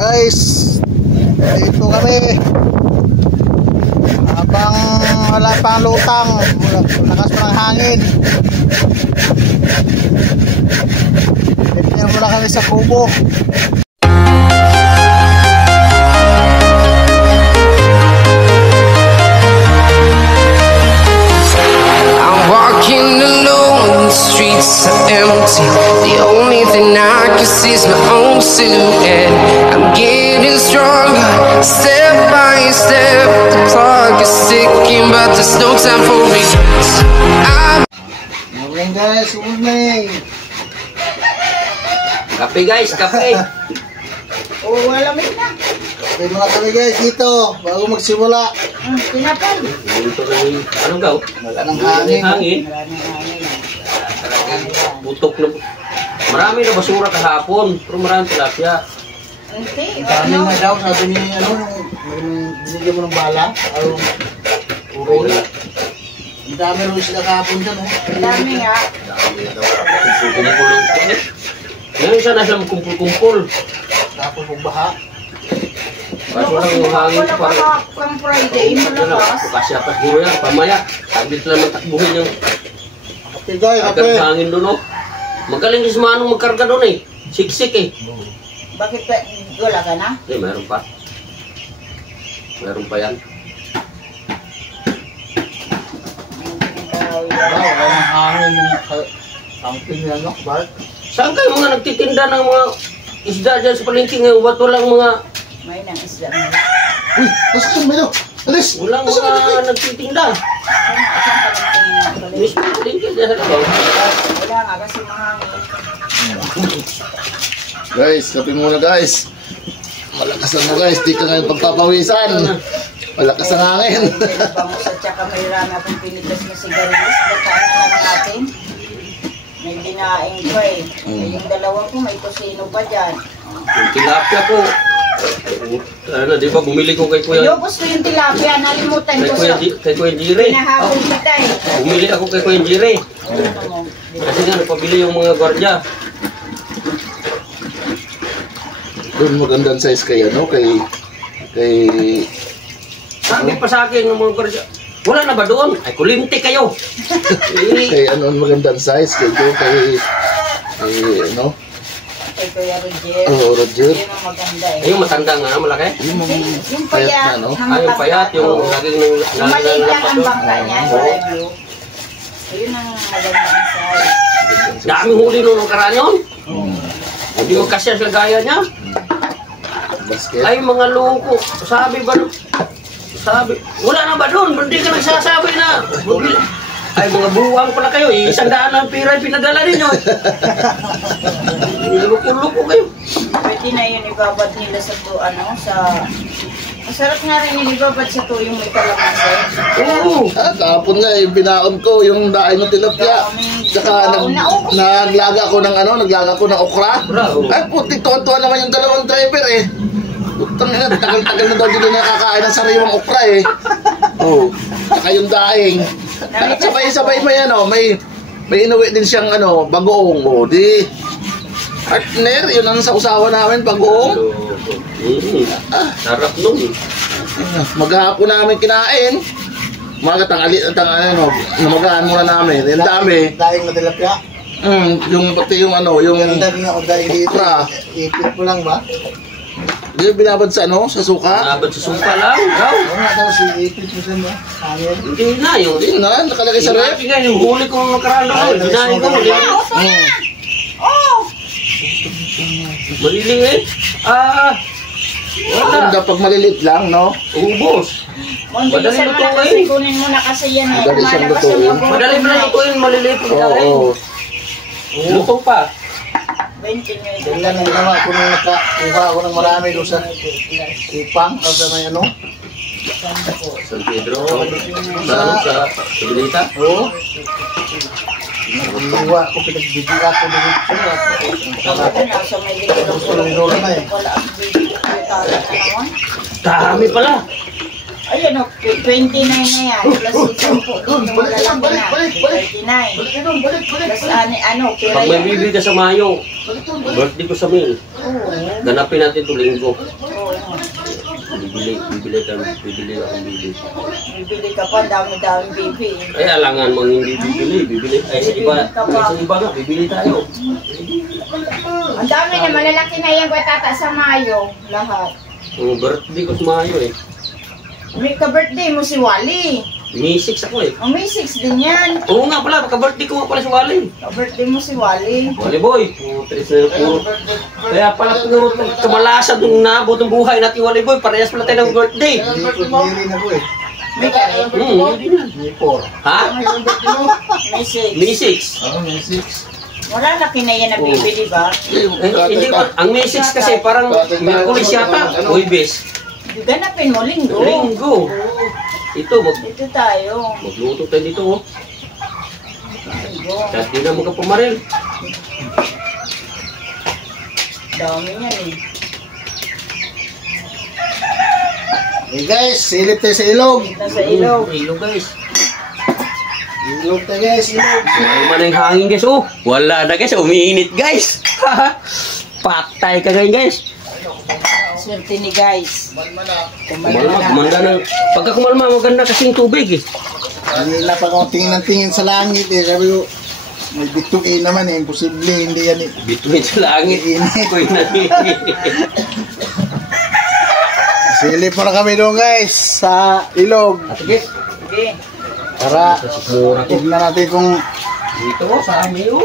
Guys, dito kami habang wala pang lutang, lakas pa ng hangin. Dito muna kami sa kubo. I'm walking alone, the streets are empty. The only thing I can see is my own silhouette. I'm getting stronger, step by step. The clock is ticking, but there's no time for regrets. Morning guys, morning. Kape guys, kape. Oh, malamig na. Kape muna kami guys dito bago magsimula. Pinapal. Ito na yung, anong gaw? Wala ng hangin. Hangin. Butok na. Marami na basura kahapon, pero marami tilapia. Hindi. Dami nga daw, sabi ni binigyan mo ng bala. Uri. Ang dami rin sila kahapon dyan, oh. Dami nga. Kumpul-kumpul. Ngayon siya nasa kumpul-kumpul. Tapos magbaha. Kaso lang yung hangin Wala pa. pa kang Friday, malakas. Kasi apat guro yan, pamaya. Sabit lang matakbuhin yung Kape guys, agad kape. hangin doon, oh. Magaling si Manong magkarga doon eh. Siksik eh. Bakit ba? Wala ka na? Eh, meron pa. Meron pa yan. Wala ng hangin yung camping yan, no? Bakit? Saan kayo mga nagtitinda ng mga isda dyan sa palengke ngayon? Ba't walang mga... May nang isla mo. Uy, basta yung melo. Alis! Walang mga nagtitinda. Saan ka lang tingin na pala? Mismo palengke dyan sa labaw. Wala nga kasi mahangin. Guys, kape muna guys. Malakas na mo guys, di ka ngayon pagpapawisan. Malakas ang hangin. Bangus at saka may rami akong pinitas na sigarilis. Bataan na lang natin. May dinaing ko eh. Yung dalawa ko may kusino pa dyan. Yung tilapia ko. Ano, di ba bumili ko kay Kuya... Lubos ko yung tilapia. Nalimutan ko sa... Kay Kuya Jire. Pinahabol kita eh. Bumili ako kay Kuya Jire. Ano mo? Kasi nga, nagpabili yung mga gwardiya. Doon magandang size kay ano, kay... Sabi pa sa akin ng mga gwardiya, wala na ba doon? Ay, kulimti kayo. Kay ano, magandang size, kay Joe, kay ano? Kay Kuya Roger. Oh, Roger. Yun ang maganda eh. Ay, yung matanda nga, malaki. Yung payat na, no? Ay, yung payat, yung laging yung maliit lang ang bangka niya, Oo. kulay blue. Ayun ang magandang size. Daming huli nung nakaraan yun. Hindi mo kasya sa gaya niya. Basket. Ay, mga loko. Sabi ba? Sabi, wala na ba doon? Hindi ka nagsasabi na. Ay, mga buwang pala kayo. Isang daan ng pira yung pinadala ninyo. Loko-loko kayo. Pwede na yun ibabad nila sa ano, sa... Masarap nga rin yun ibabad sa tuyong may kalamansi. Oo. Kahapon nga, yung binaon ko, yung daay ng tilapia. Tsaka naglaga ko ng ano, naglaga ko ng okra. Ay, puti, tuwa-tuwa naman yung dalawang driver eh. Putang ina, tagal-tagal na daw dito nakakain ng sariwang okra eh. Oh, tsaka yung daing. At sabay-sabay may ano, may inuwi din siyang ano, bagoong. O, di. Partner, yun ang sausawa namin, bagoong. Sarap nung. Maghapon namin kinain. Umaga tanghali ano, namagahan muna namin. Yung dami. Daing na tilapia. Yung pati yung ano, yung Yung daing ako daing dito. okra. Ipit mo lang ba? Yung binabad sa ano, sa suka. Nabad sa sumpa lang. Raw. Oo nga daw si ipit mo sa mo. Hangin. Hindi na yung... Yun na, nakalagay sa ref. Nga, yung huli ko nung nakaraan doon. Dinahin ko. Maliling eh. Wala. Ganda pag malilit lang, no? Ubos. Madali Mabilisan mo na lutuin. kasi kunin mo na kasi yan eh. Madali siyang Lumalabas yung lutuin. mabuhay. Madali mo na lutuin, maliliit mo Oo. dahil. Luto pa. 20 nyo ito. Tingnan mo naman kung nakakuha ako ng marami doon sa ipang o sa may ano. San Pedro. Sa Bilita. Oo. Nakuha ko, pinagbibigay ako doon. Nasa may likod ng Sulong-sulong na eh. Wala ang video. May talat na naman. Dami pala. Ayun o, 29 na yan. Plus isang po dito malalaki na. 39. Plus pera Pag may yan. bibili ka sa Mayo, birthday ko sa May. Oo. Ganapin natin ito linggo. Oo. Bibili akong bibili. Bibili ka pa, dami-dami bibi. Ay, alangan mong hindi bibili. Ay, sa iba nga, bibili tayo. Ang dami na, malalaki na yan kaya tata sa Mayo. Lahat. Ang birthday ko sa Mayo eh. May ka-birthday mo si Wally. May 6 ako eh. Ang May 6 din yan. Oo nga pala, ka-birthday ko nga pala si Wally. Ka-birthday mo si Wally. Wally boy, putris na puro. Kaya pala puro kamalasan nung naabot ng buhay natin Wally boy, parehas pala tayo ng birthday. Hindi na ko eh. May kare. May 4. Ha? May 6. May 6. May 6. Wala laki na yan na bibi, di ba? Hindi ko, ang May 6 kasi parang Miyerkules yata, Huwebes. Ganapin mo, linggo. Linggo. Ito, Dito tayo. magluto tayo dito oh. Linggo. Kahit di na magkapamaril. Dami yan eh. Hey guys, silip tayo sa ilog. Nasa ilog. Ilog guys. Ilog tayo guys, ilog. Malman ang hangin guys. Oh, wala na guys. Umiinit guys. Patay ka ngayon guys. Swerte ni guys. Kumalma. Kumanda ng... Pagka kumalma, maganda kasing tubig eh. Hindi na pa akong tingin sa langit eh. Sabi ko, may bituin naman eh. Imposible, hindi yan eh. Bituin sa langit. Koy na Silip mo na kami doon guys, sa ilog. Sige. Okay. Para tignan natin kung Dito oh, sa amin oh.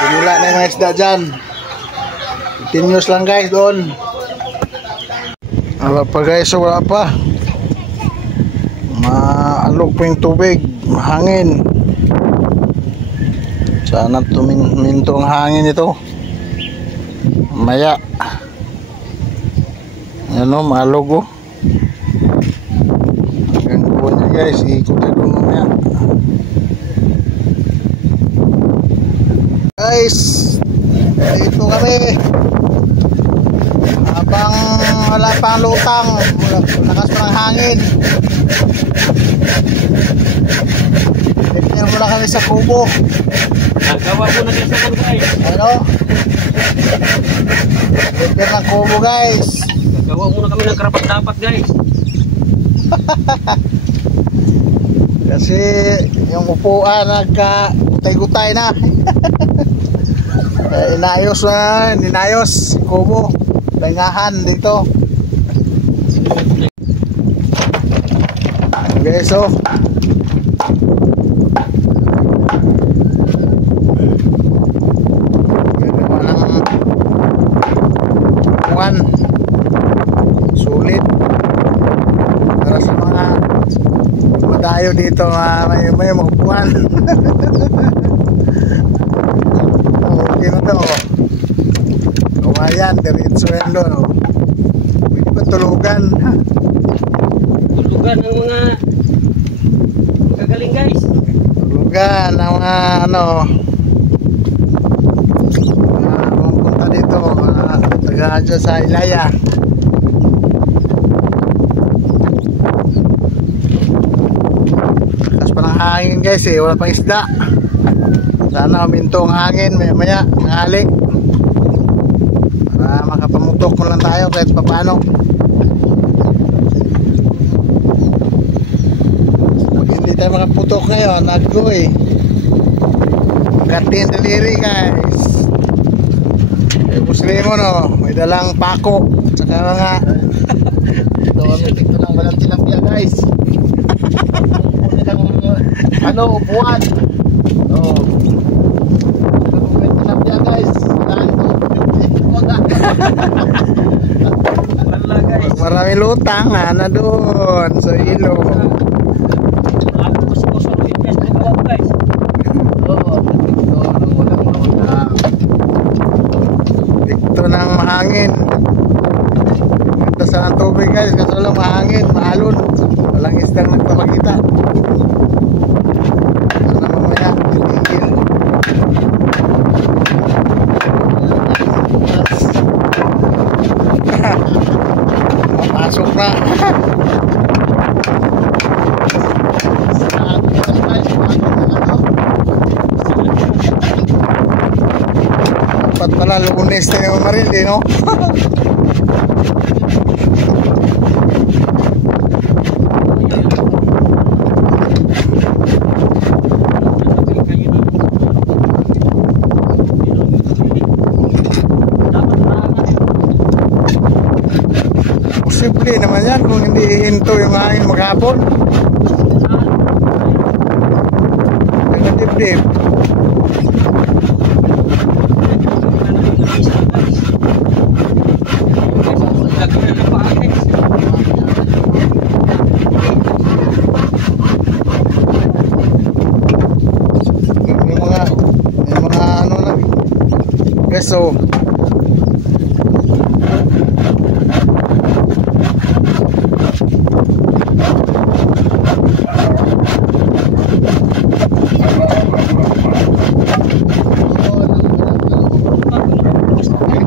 simula na yung mga isda dyan. Continuous lang guys doon. Wala pa guys, so wala pa. Maalog pa yung tubig, mahangin. Sana tuminto ang hangin ito. Maya. Ano, maalog oh. Hanggang po niya guys, ikot tayo doon mamaya. Guys, dito kami. Habang wala pang lutang, lakas pa ng hangin. Tignan muna kami sa kubo. Nagawa mo na guys ako guys. Ano? Tignan ng kubo guys. Nagawa muna kami ng karapat dapat guys. Kasi yung upuan nagka-gutay-gutay na. Ninayos kubo. Lingahan dito. Okay, so gagawa ng upuan sulit para sa mga madayo dito, may upuan. Okay na to. Kawayan, diretso yan doon. Pwede pa tulugan. Tulugan ng mga magagaling guys. Tulugan ng mga pumunta dito, taga dyan sa Ilaya. Lakas pa ng hangin guys eh, wala pang isda. Sana huminto ang hangin maya ngali para makapamutok mo lang tayo kahit paano. Pag hindi tayo makaputok ngayon, naggo eh. Magati ang daliri guys. Eh Muslimo no, may dalang pako at saka mga ito lang walang tilapia guys. Upuan. Oh. Tilapia guys. Wala guys. Maraming lutang na doon sa ilog. Ako kuskusuloyin guys. Nagawa ko guys. Dito ng mahangin. Ganda sa ang tubig guys, kaso lang mahangin, maalon. Walang isdang nagpapakita. Sana mamaya, titigil. pasok na. Dapat pala Lunes na yung Maril, no? Posible naman yan kung hindi hinto yung hangin maghapon. Nagdibdib. Yung mga ano lang. Geso.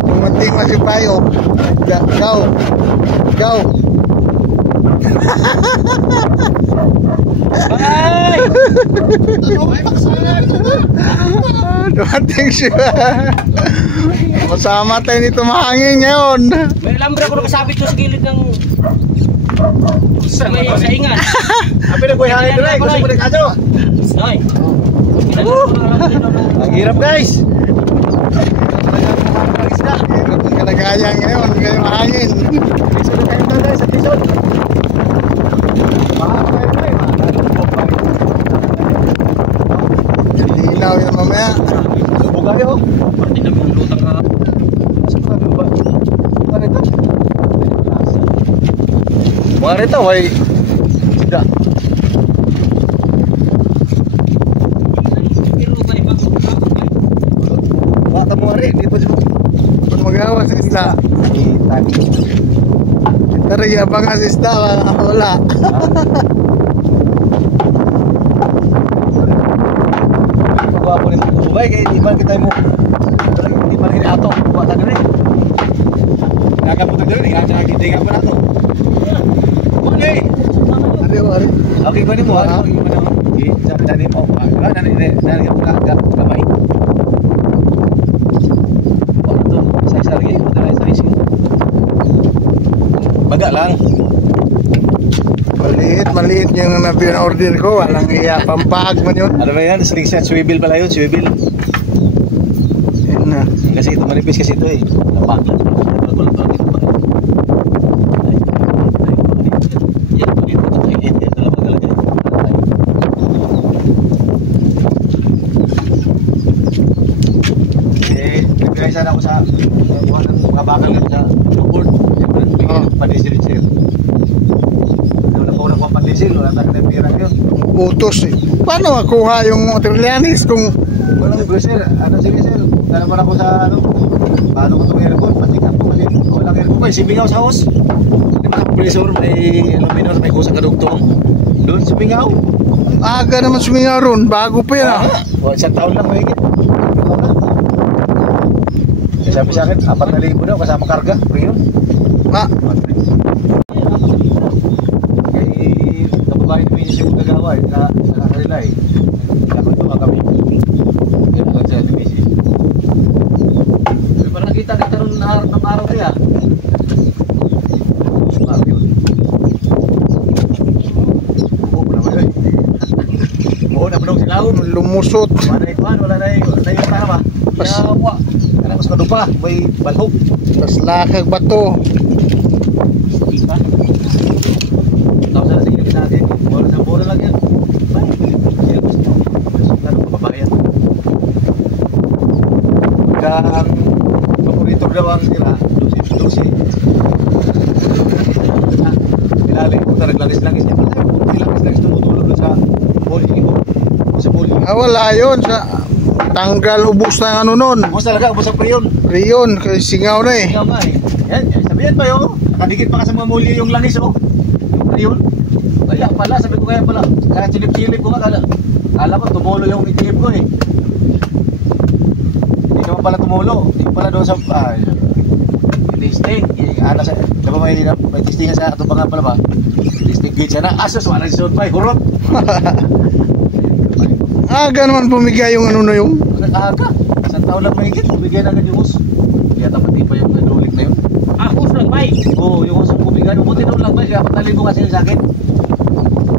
Dumating masih payo. Go. Bye! Dumating siya. Masama tayo nito mahangin ngayon. May alambre ako nakasabit doon sa gilid ng may saingan. Apa na kuya hangin doon? Gusto mo nagkaso? Ay. Ang hirap guys. Hirap ang kalagayan ngayon. Ngayon mahangin. Episode tayo na guys, episode. Linaw yun mamaya. Subo kayo. Pati na mga lutang ka. Mga rito, way. Sida. Bata mo rin, di pa siya. Pag magawa sa isla. Tara yabang nga sa isla. Wala. Pagkuha po rin ito subay, kaya di man kita mo. Di man kita ato, kuha tayo rin. Nakapunta rin, hindi nga po na ito. Okay. Ari. Okay, ba mo? Sabi tadi mo, nari mo na gamay. Oh, ito, isa lagi, isa. Baga lang. Maliit yung order ko. Walang iya, pampahag man yun. Ano ba yan? Slingshot, swivel pala yun, swivel. Yan na. Kasi ito, manipis kasi ito eh. Lapak lang. Sana ako sa buwan ng mga bakal sa board. Pandisil sir. Wala pa ako pandisil, wala tayong pera yun. Utos eh. Paano makuha yung Trillanes kung Walang sir, ano sige sir, naman ako sa ano, paano ko itong aircon, patikan ko kasi walang aircon ko, Sibingaw sa house. Di ba compressor, may aluminum, may kusang kadugtong. Doon Sibingaw. aga naman sumingaw ron? Bago pa yan ah. Isang taon lang mahigit. Sabi sa akin, 4,000 daw kasama karga, pre yun. Ma, Kaya kababayan namin yung gagawa na nakakalila eh. Dapat tuwa kami. Kaya naman sa division. Pero parang nakita ron ng araw kaya. Sumap yun. Oo naman yun. Oo naman daw sila. lumusot. Wala na yung para ba? Yawa. Karang mas kadupa, may balhog. Tas lakag bato. Iba. Tapos na sige natin. Bola lang yan. Lalo kababayan. Kang paborito daw ang sila, dosi. Ilalim ko na naglangis-langis niya. Naglangis-langis tumutulog sa bowling. Sa bowling. Wala yun. Tanggal ubos na ano nun. Ubus talaga, ubus ang priyon. Riyon, kasi singaw na eh. Ikaw nga eh. Yan, sabihin pa yun. Nakadikit pa ka sa mga muli yung langis oh. Yung priyon. Kaya pala, sabi ko kaya pala. Kaya silip-silip ko nga. Kala ko tumulo yung itilip ko eh. Hindi naman pala tumulo. Hindi pala doon sa... hindi stay. ana sa laba may testingan sa atubangan pala ba. Testing gate sana asos wala si Sud Bay hurot. Aga naman pumigay yung ano na yung. Nakaaga. Isang taon lang mahigit bumigay na agad yung hus. Kaya tapos pa yung hydraulic na yun. Us lang bay. Oo, yung hus ang bumigay. Umuti daw lang ba siya 4,000 kasi sa akin.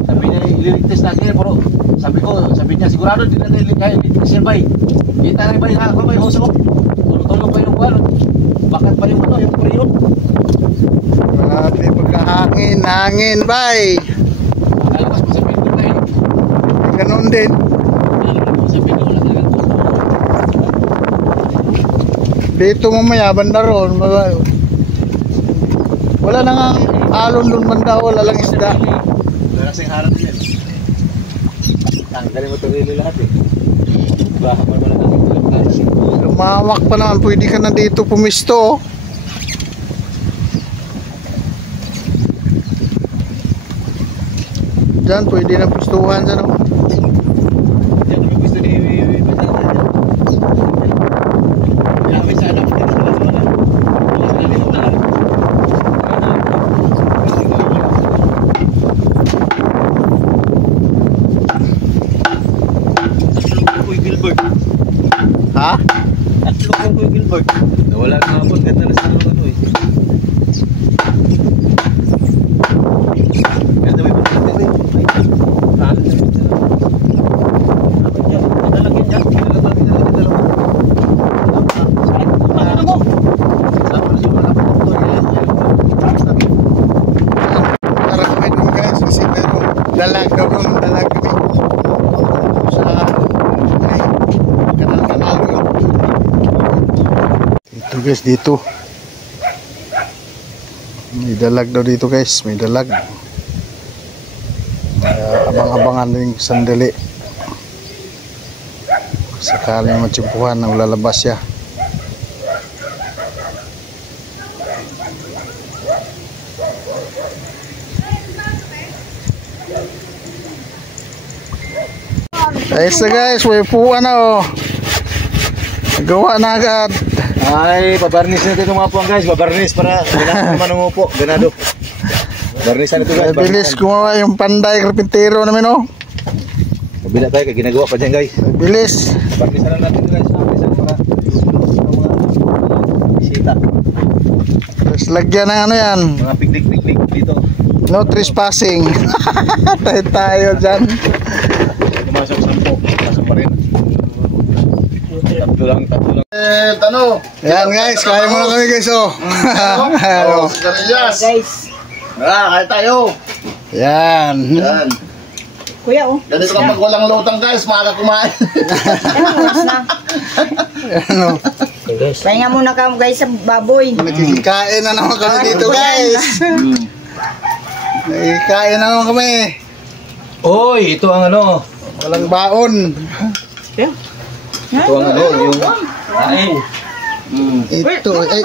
Sabi niya ililigtas natin pero sabi niya sigurado din na ililigtas yan bay. Kita na ba yung ako may hus mo. Tulong pa yung buwan. Bakit pa yung ano yung priyon. Grabe hangin bay. Kalabas mo sa pinto na yun. Ganon din. Sa pinto lang lang. Dito mamaya banda ron. Wala na nga alon doon banda, wala lang isda. Wala kasing harap din yan. Tanggalin mo tuloy lahat eh. Baka pa wala kasing Lumawak pa naman, pwede ka na dito pumisto. Diyan, pwede na pistuhan dyan. yan kami gusto ni yan kami sana Gilbert. Ha? Tatlo ko Kuya Gilbert. Nawala ka hapon, ganda na sa ano eh. Ganda may pagkakita eh. Tara kami dun guys, kasi meron dalag doon, dalag kami. Sa kanal-kanal doon. Dito guys, dito. May dalag daw dito guys, may dalag. Abang-abangan din sandali. Sakaling matsimpuhan na lalabas siya. Ayos na guys, may puwan na oh. Nagawa na agad. Ay, pabarnis natin itong mga puwang guys. Pabarnis para ganado naman ng upo. Ganado. Barnisan ito guys. Bilis gumawa yung panday karpintero namin oh. Mabila tayo kaya ginagawa pa dyan guys. Bilis. Barnisan lang natin guys. Barnisan para mga bisita. Tapos lagyan ng ano yan. Mga piknik-piknik dito. No trespassing. Tayo dyan. Pumasok 10. Pumasok pa rin. Tatlo lang. Tano. Yan guys, kaya mo na kami guys oh. Ano? Sigarilyas. Guys, Kaya tayo. Yan. Yan. kuya oh. Ganito kapag walang lutang guys, maaga kumain. Anong oras na? Ano? Pahinga muna ka guys sa baboy. Nakikikain na naman kami dito guys. Nakikikain na naman kami. Oy, ito ang ano. Walang baon. Ito ang ano. Yung... Ay. Ito. Ay,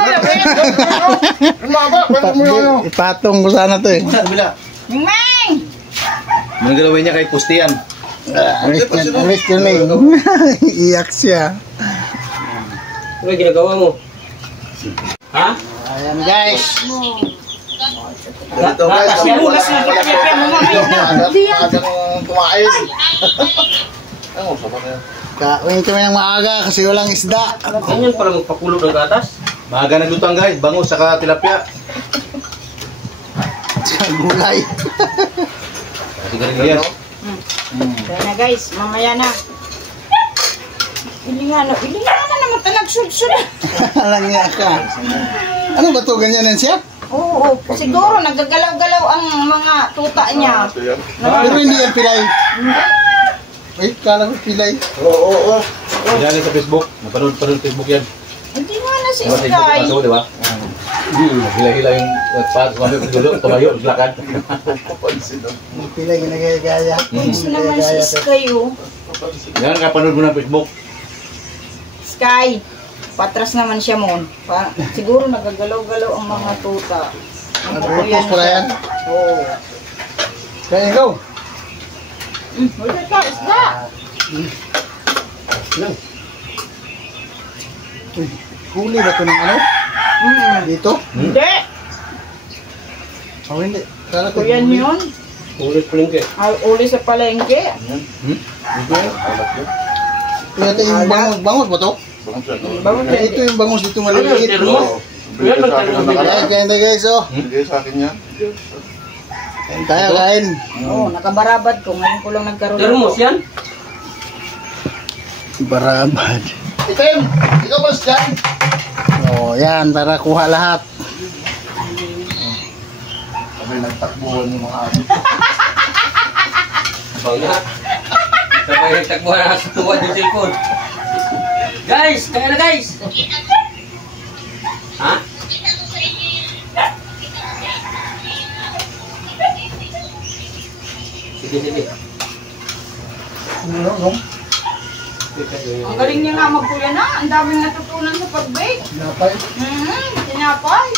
Ano? ipatong ko sana to eh. Bila. Ming! Anong galawin niya kay Pustian? Alis yun eh. Iyak siya. Ano ginagawa mo? Ha? Ayan guys. Ganito guys. Simulas na kanya mo Maagang kumain. Ano, sama na yan. Kain kami ng maaga kasi walang isda. Ganyan pala magpakulo ng gatas. Maaga na lutang guys. Bango saka tilapia. Sa gulay. Sigarilyas. Kaya na guys, mamaya na. Ili nga na naman talag sul-sul. Alang niya ka. Ano ba to? Ganyanan siya? Oo, siguro nagagalaw-galaw ang mga tuta niya. Pero hindi yan pilay. Ay, kala ko pilay. Oo. Yan sa Facebook. Napanood Facebook yan. Hindi nga na si Diba sa Facebook Sky. kaso, di ba? Hila-hila yung pat. Tumayo, lakad. Pilay, ginagaya-gaya. Gusto naman si Sky oh. Yan, kapanood mo na Facebook. Sky, patras naman siya mon. Siguro nagagalaw-galaw ang mga tuta. Nag-focus pala yan. Oo. Kaya ikaw. Wala ka, isda. Huli ba ito ng ano? Dito? Hindi. Oh, hindi. Kala ko Kuya yun. Ulit palengke. Uli sa palengke. Ito yung bangus ba to? Bangus Ito yung bangus dito maliliit. Yan ang termo. Kain tayo guys, oh. Bigay sa akin yan. Kain tayo, kain. Oo, nakabarabad ko. Ngayon ko lang nagkaroon Termos yan? Barabad. Itim! Ikaw ba dyan? Oh, yan, para kuha lahat. Sabi nagtakbuhan yung mga amin. Bangga. Sabay nagtakbuhan na sa tuwa yung cellphone. Guys! Kaya na guys! Ha? Sige, sige. Ang galing niya nga magkuya na. Ang daming natutunan sa pag-bake. Napay. Tinapay.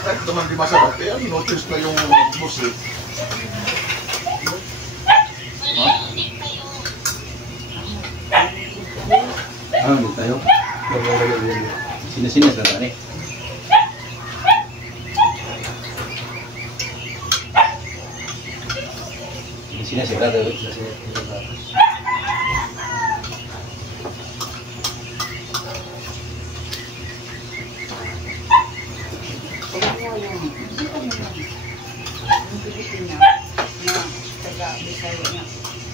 Kahit naman di masarap, eh, notice na yung boss eh. Ano tayo? Sinas-sinas na tani. Sinas ya tayo.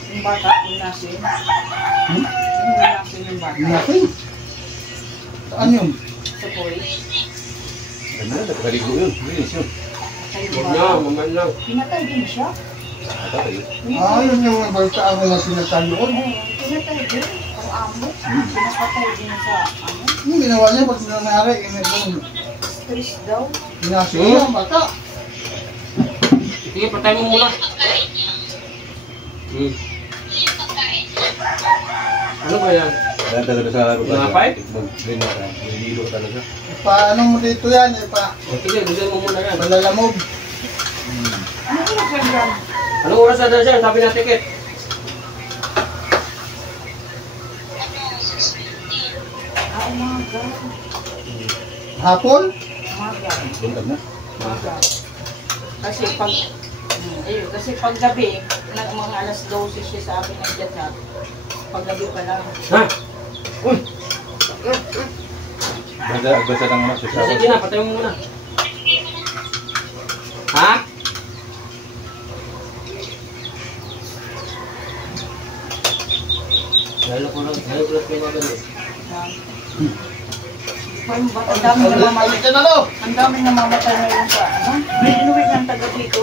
Yung bata, yung nasin. Yung nasin yung bata. Natin. Saan yun? Sa boy. Ganda na, nakaligo yun. Linis yun. Huwag na, maman lang. Pinatay din siya. Ata tayo. Yun yung balta ako na sinataloon. Pinatay din. Ang amo. Pinapatay din sa amo. Yung ginawa niya, pag nangyari, inibang Stress daw. ginasyo niya, bata. Sige, patay mo muna. Ano ba yan? Kaya talaga sa Tinapay? Mag-green na. Nililo ka talaga. Paano mo dito yan? Sige, gusto mo muna yan. Palalamog. Ano yung nagsandan? Anong oras na dyan? Sabi na ticket. Umaga. Hapon? Umaga. Buntag na. Umaga. Kasi pag gabi, mga alas 12 siya sa akin nag-chat. Pag gabi pa lang. Ha? Basta lang naman siya. Sige na, patay mo muna. Ha? Lalo ko lang kayo magalit. Ang dami namamatay. Balik ka na lo! Ang dami namamatay ngayon sa inuwi ng taga dito.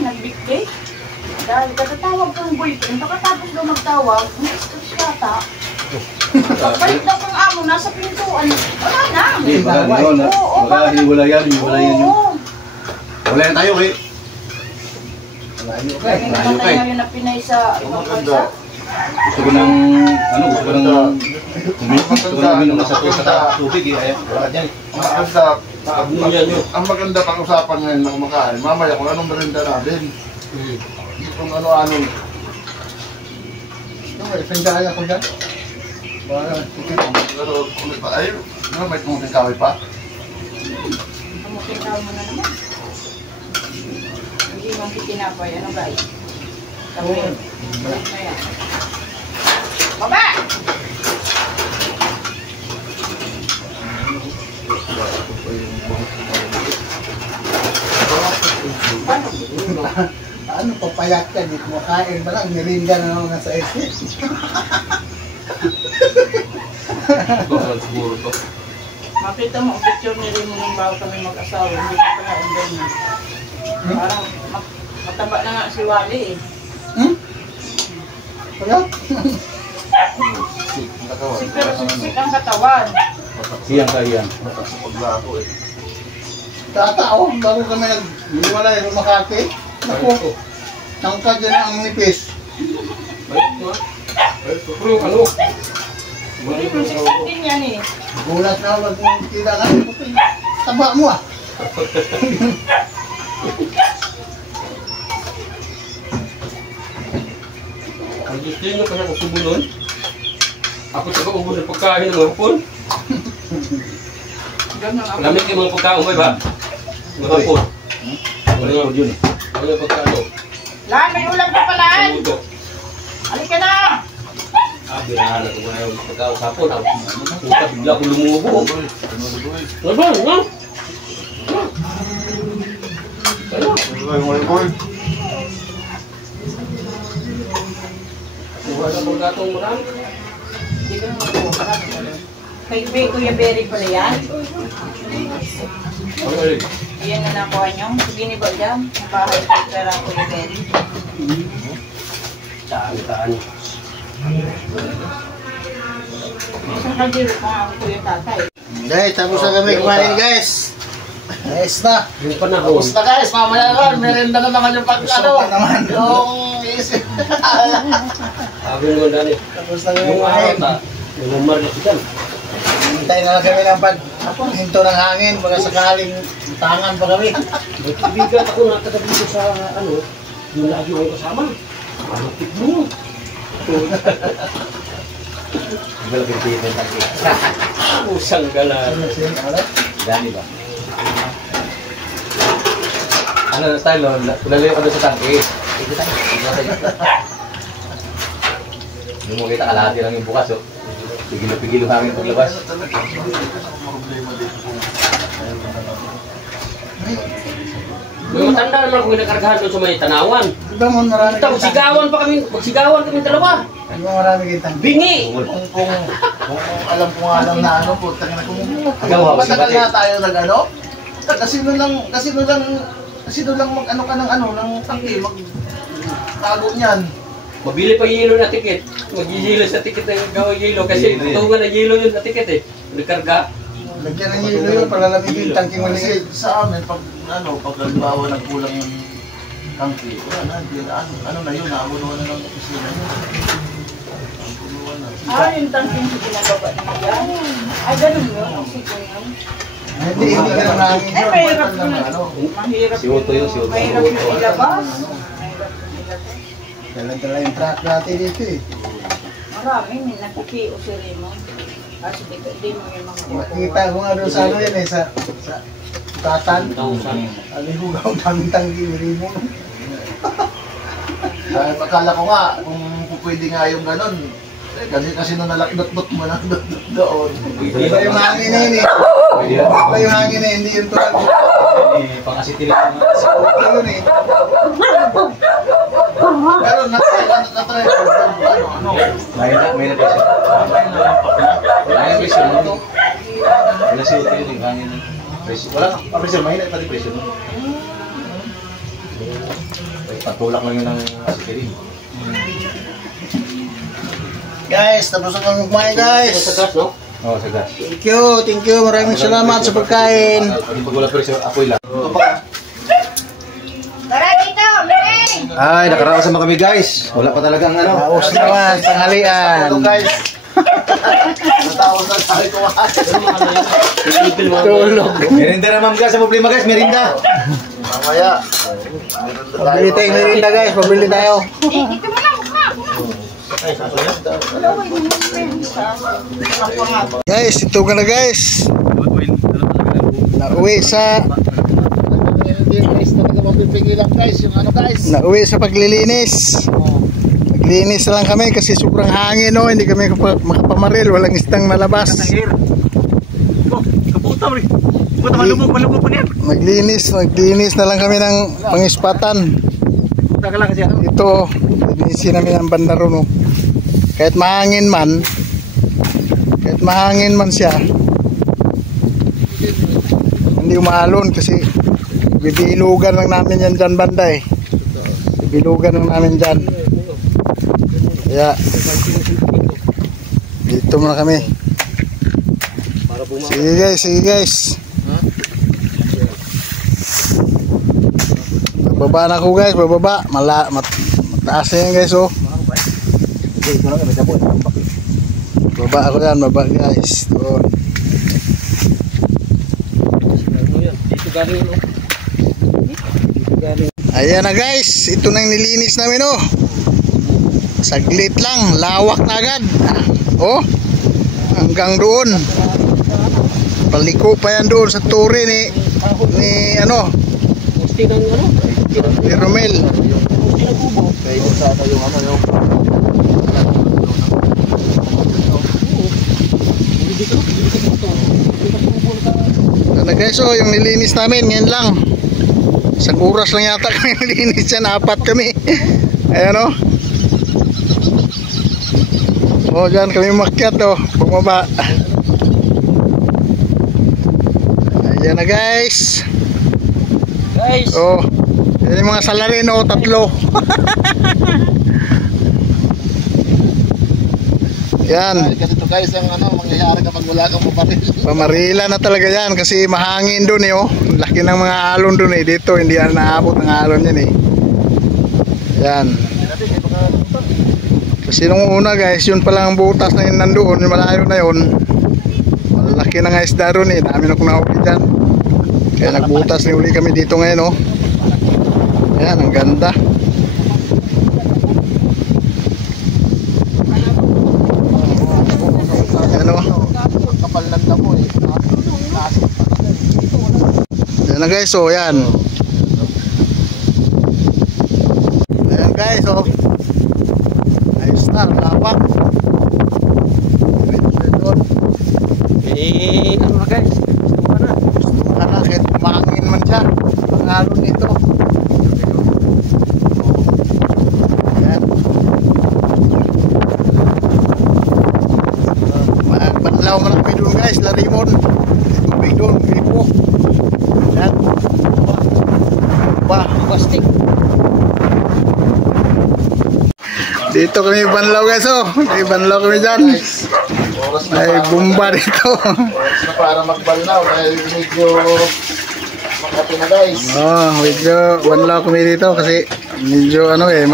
Nagbigay. Dahil katatawag kang boyfriend, pagkatapos daw magtawag, may-stress yata. Pagbalik daw kang amo, nasa pintuan. Wala na. Hindi, baka yun. Baka hiwalayan yun. Oo. Wala yan tayo eh. Kaya namatay ngayon na Pinay sa ibang bansa. Gusto ko ng, gusto ko ng uminom sa tubig eh. Wala dyan. Ang maganda pang usapan ngayon ng kumakain. Mamaya kung anong merinda natin. Kung ano-ano. Isang dahil ako dyan. Pero ay, may tumuting kaway pa. Kamukin daw mo na naman. Hindi mong pitinapay. Ano guys? Tawin. Balik na yan. Baba! Ano papayat ka? Di kumakain ba lang? Mirinda na naman nasa isip. Makita mo ang picture ni Remo nung bago kami mag-asawa. Hindi ko pala under niya. Parang mataba na nga si Wally eh. Wala? Pero siksik ang katawan. Siyang kayan. Paglato eh. Tatao, bago kami nag-iwalay ng Makati. Naku, tangkad yan ang nipis. Ano? Hindi kung siksik din yan eh. Gulat na ako kung kita ka. Taba mo ah. Ang gusto nyo kasi ako subunon. Ako sa ubos ng pagkain ng mga hapon. Ganun ako. Lamig yung mga pagkain ba? Mahapon. Ano yun? Ano pagkano? Lan, may ulam pa pala. Luto. Halika na. Birahan ako na yung pagkakasapon. Puta, bigla ko lumubo. Ano ba? Ano? Kuha na pagkatong marami. Hindi ko naman po. Kay Kuya Berry pala yan. Okay. Yan na nakuha nyo. Sabihin ni Bagam. Ang bahay kay Clara Kuya Berry. Saan? Isang kaldero pa ang Kuya Tatay. Guys, tapos na kami kumain guys. Ayos na. Yung panahon. Tapos na guys, mamaya ron, merenda na naman yung Busog na naman. yung isip. Sabi mo dali. Tapos na kami Yung kumain. araw yung umarlit dyan. Hintay na lang kami ng paghinto ng hangin. Baka sakaling tangan pa kami. May kaibigan ako nakatabi dito sa ano, yung lagi ko kasama. Malapit mo. Malapit din yung tangki. Usang galan. Dani ba? Ano na style nun? Lalayo ka doon sa tangki. Yung mo kita kalahati lang yung bukas oh. Pigilo-pigilo hangin paglabas. May matanda naman ako ginakargahan doon sa may tanawan. Diba mo marami Ito, magsigawan kami dalawa. Diba marami kitang Bingi! Kung alam ko nga lang na ano, putang na kung Ikaw, matagal na tayo nag-ano, kasi doon lang mag-ano ka ng ano, ng tangki, mag-tago niyan. Mabili pa yelo na tiket. Mag-yelo sa tiket ng gawang yelo kasi tutungan na yelo yun na tiket eh. Nagkarga. lagyan ng hilo yun, palalamigin, tangking maliit. Kasi sa amin, pag halimbawa nagkulang yung tangki, wala na, ano na yun, naabunuhan na ng opisina yun. Naabunuhan na. Yung tangking sa pinababa naman yan. Ay, ganun yun. Ang siko yun. Hindi ka na hangin yun. Mahirap Matagal na yun. ano. Mahirap Si Otto yun, si Otto. Mahirap yung ilabas. Mahirap yung ilabas. Dala-dala yung truck natin dito eh. Marami, may nakikiyo si Remo. Kasi di mo yung mga Makikita ko nga doon sa ano yan eh, sa Tatan. 1,000. Alihugaw, daming tanggi, mo. Akala ko nga, kung pwede nga yung ganon, kasi nung nalakdot mo na doon. Iba yung hangin na yun eh. Iba yung hangin na hindi yung tulad. Pang-asitin lang mga. Okay yun eh. Pero natry ko, ano, May na presyo. May na presyo no? Wala si Otto yun yung hangin. Presyo. Wala ka presyo, mahina pa rin presyo no? Patulak lang yun ng asitirin. Guys, tapos na kami kumain guys. Sa gas, no? Oo, sa gas. Thank you. Maraming salamat sa pagkain. Pag wala presyo, apoy lang. Tara dito, Ming! Ay, nakaraos sama kami guys. Wala pa talagang ano. Taos naman, tanghalian. Ano guys? Natapos na tayo kumain. Tulog. Merinda na ma'am guys, sa problema guys, merinda. Mamaya. Pabili tayong merinda guys, pabili tayo. Dito mo na, mukha! Guys, ito ka na guys. Nauwi sa Guys, talaga mapipigilan guys, yung ano guys. Nauwi sa paglilinis. Naglinis na lang kami kasi sobrang hangin no, hindi kami makapamaril, walang istang nalabas. Naglinis na lang kami ng pangispatan. Ito, linisin namin ang banda ron no. Kahit mahangin man siya, hindi umaalon kasi bibilugan lang namin yan dyan banda eh. Bibilugan lang namin dyan. Kaya dito muna kami. Sige guys. Bababa na ako guys, bababa. Mataas na yan guys oh. Baba ako yan, baba guys. Doon. Dito galing, no? Ayan na guys, ito nang nilinis namin oh. Saglit lang, lawak na agad. Oh, hanggang doon. Paliko pa yan doon sa turin eh. ni ano, Gusti ng ano? ni Romel. Gusti ng kubo. Kaya sana yung ano yung Ano guys, so yung nilinis namin ngayon lang. Isang oras lang yata kami nilinis yan, 4 kami. Ayan o. O dyan kami makyat o, bumaba. Ayan na guys. Guys, O, yan yung mga salarin o, 3. Yan, ganito guys ang ano mangyayari kapag wala kang pamaril. pamarila na talaga yan kasi mahangin dun eh oh. Laki ng mga alon dun eh. Dito hindi na naabot ng alon yan eh. Yan. Kasi nung una guys, yun palang ang butas na yun nandoon, yung malayo na yun. Malaki na nga isda dun eh. Dami na kong nahuli dyan. Kaya nagbutas na uli kami dito ngayon oh. Yan, ang ganda. Ano? Kapal ng damo eh. Yan na guys, oh yan. Ayan guys, oh. Ayos na, lapak. ano na guys? Gusto mo na. Gusto mo ka na, kahit umangin man siya. Pangalon nito. Ayan. Banlaw man kami doon guys, Larimon. Tubig doon, gripo. Ayan. Plastic. Dito kami banlaw guys, oh. May banlaw kami dyan. Oras na May bumba dito. Oras na para magbalnaw dahil medyo makati na guys. Oh, medyo banlaw kami dito kasi medyo ano eh,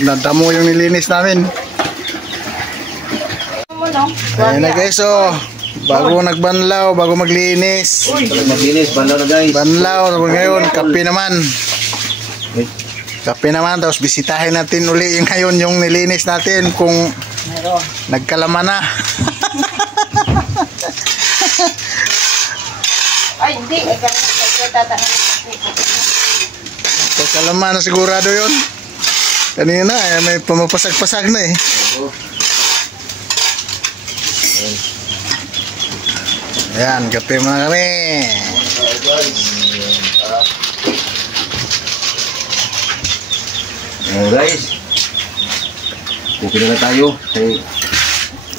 nadamo yung nilinis namin. Ayan na guys, oh. Bago nagbanlaw, bago maglinis. Maglinis, banlaw na guys. Banlaw, ngayon, kape naman. Kape naman, tapos bisitahin natin uli yung ngayon yung nilinis natin kung nagkalaman na. Ay, hindi. Ay, ganun. Tatanong. Nagkalaman na sigurado yun. Kanina, eh, may pumapasag-pasag na eh. Ayan, kape muna kami. Guys, okay na tayo.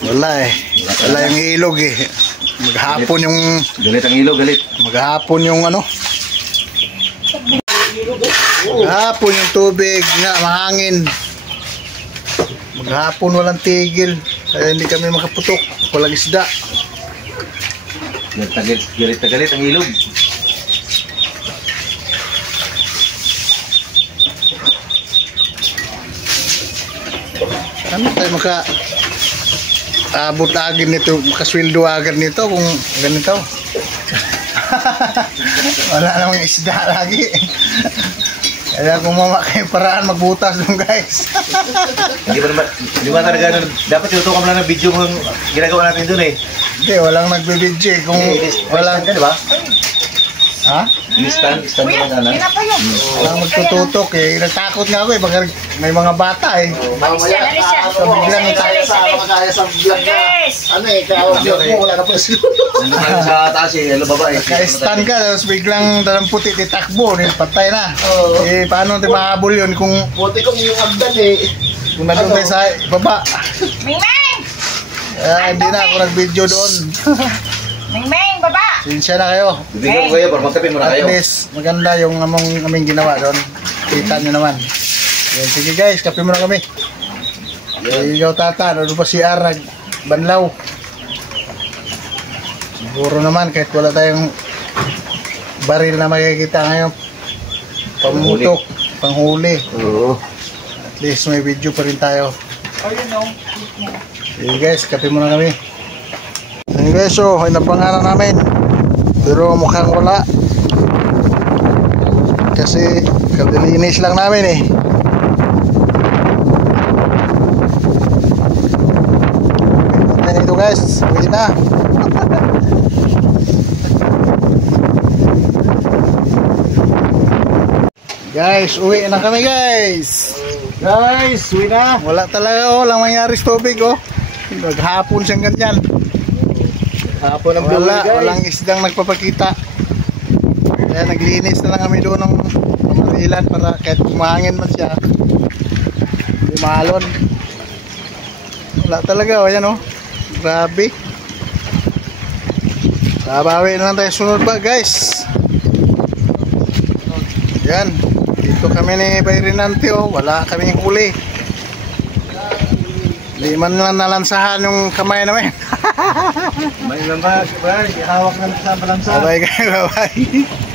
Wala eh. Wala yung ilog eh. Maghapon yung Galit ang ilog, galit. maghapon yung ano. Maghapon yung tubig nga mahangin. Maghapon walang tigil. Kaya hindi kami makaputok. Walang isda. Galit na galit ang ilog. Ano tayo abot agad nito, makasweldo agad nito kung ganito. Wala namang isda lagi. Kaya kung kayo paraan magbutas dun guys. Hindi ba talaga, dapat tinutukan mo lang ng video kung ginagawa natin dun eh. Hindi, walang nagbibidyo eh. Kung walang, ka, di ba? ha? Stand mo lang na. Walang magtututok eh. Natakot nga ako eh. Baka may mga bata eh. Mamaya, biglang makakaya sa vlog na. Ano eh, vlog mo, wala na po sila. Nandun tayo sa taas eh, baba eh. Ka-stand ka, tapos biglang dalang puti, titakbo, patay na. Oo. Eh, paano natin mahabol yun kung Buti kong yung agdan eh. nandun tayo sa baba? Mingming! Hindi na ako nag-video doon. Mingming, baba! Sinsya na kayo. Bibigyan ko kayo, para magkape muna At kayo. least, maganda yung aming ginawa doon. Kita nyo naman. Yan, sige guys, kape muna kami. Ikaw tata, ano pa si Arag, banlaw. Siguro naman, kahit wala tayong baril na makikita ngayon. Pamutok, panghuli. Oo. At least may video pa rin tayo. Ayun o. Sige guys, kape muna kami. Ayun guys, so, ay napangalan namin. Pero mukhang wala. Kasi kalilinis lang namin eh. Ayan ito guys, uwi na. Guys, uwi na kami guys. Guys, uwi na. Wala talaga oh, walang mangyari sa tubig oh. Maghapon siyang ganyan. Hapon ang Wala, walang isdang nagpapakita. Kaya naglinis na lang kami doon ng ilan para kahit kumangin man siya. Hindi maalon. Wala talaga oh, yan oh. Grabe. Babawi na lang tayo sunod ba guys. Yan. Dito kami ni Bayrinante oh. Wala kaming huli. Di man lang nalansahan yung kamay namin. May lambas, bye. Hawak na sa balansa. Bye guys, bye bye.